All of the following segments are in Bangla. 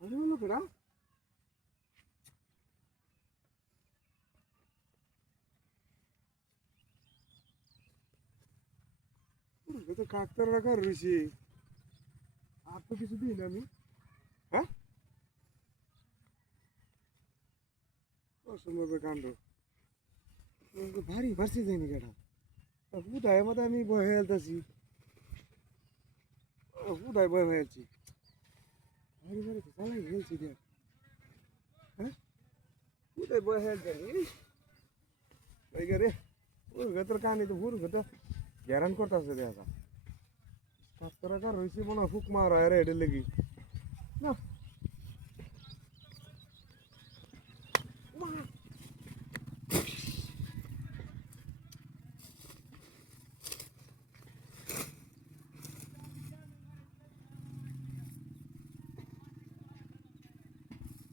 আরে বলো কেডা তো কাকতার রাখা রয়েছে আর তো কিছু দিই না আমি হ্যাঁ অসম্ভব কাণ্ড ভারী ভারছি যায়নি কেডা হুদায় মতো আমি বয়ে হেলতেছি হুদায় বয়ে হেলছি ভারী ভারী তো চালাই হেলছি দেখ হ্যাঁ হুদায় বয়ে হেলছি রে ওর ভেতর কাহিনি তো ভুর ভেতর গ্যারান করতেছে দেখা কাকতার রাখা রয়েছে মনে হয় হুক মারা রে এটা লেগে না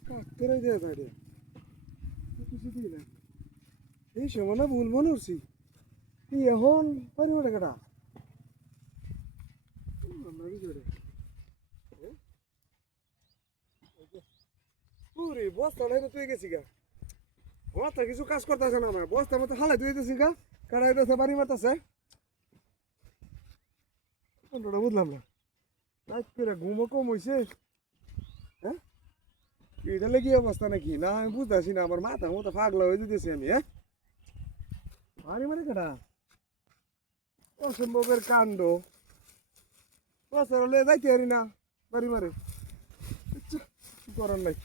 কাকতারাই দেয়া দাঁড়িয়ে কিছু দিই না এই সময় না ভুল মনে করছি তুই এখন পারিব টাকাটা পুরি বস্তা নাই তো তুই গেছি গা বস্তা কিছু কাজ করতেছে না আমার বস্তার মতো হালাই তুই গেছি গা কাটা দিতেছে বাড়ি মারতেছে বুঝলাম না রাত করে ঘুমও কম হয়েছে হ্যাঁ এটা লেগে অবস্থা নাকি না আমি বুঝতেছি না আমার মাথা মতো পাগলা হয়ে যেতেছি আমি হ্যাঁ বাড়ি মানে কাটা অসম্ভবের কাণ্ড বস্তা যাইতে পারি না বাড়ি মারে কি করার নাই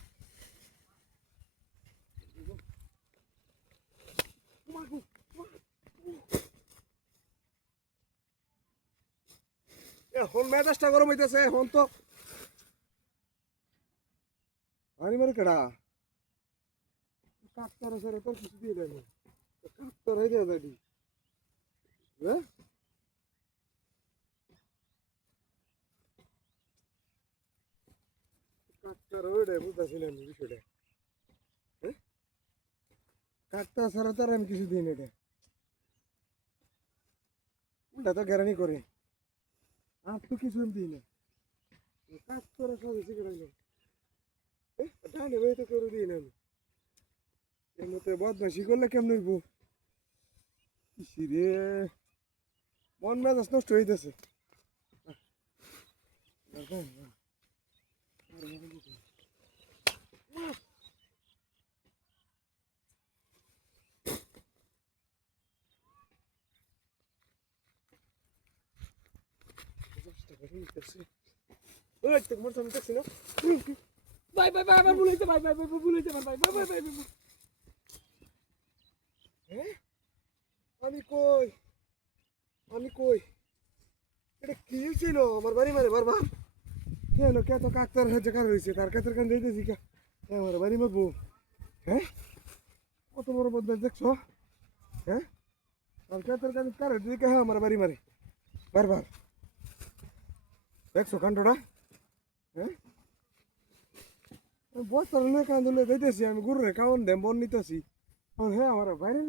এখন মেজাজটা গরম হইতেছে এখন তো বাড়ি মারে কাটা কাকতার সারে তোর কিছু দিয়ে দেয় না কাকতার হয়ে দেওয়া যায় হ্যাঁ কাকতার ওইটাই বুঝতেছি না আমি বিষয়টা হ্যাঁ কাকতা ছাড়া তার আমি কিছু দিই না এটা উল্টা তো গ্যারানি করে আর তো কিছু আমি দিই না কাকতার সাথে শিখে ডানে ভাই তো করে দিই না আমি এর মধ্যে বদমাসি করলে কেমন হইব ইসি রে মন মেজাজ নষ্ট হইতেছে ওই তো মোর সামনে দেখছি না বাই বাই বাই আবার ভুল হয়েছে বাই বাই বাই ভুল হয়েছে bye bye bye bye bye হ্যাঁ আমি কই আমি কই এটা কি ছিল আমার বাড়ি মারে বারবার কেন কে তো কাকতার জায়গা রয়েছে তার কাছের কান দিতেছি কে আমার বাড়ি মারবো হ্যাঁ কত বড় বদমাস দেখছো হ্যাঁ আর কাতের কান কার দিকে হ্যাঁ আমার বাড়ি মারে বারবার দেখছো কাণ্ডটা হ্যাঁ বস্তার কান দিলে দিতেছি আমি গুরুরে কাউন দেম বন নিতেছি হ্যাঁ আমার বাইরে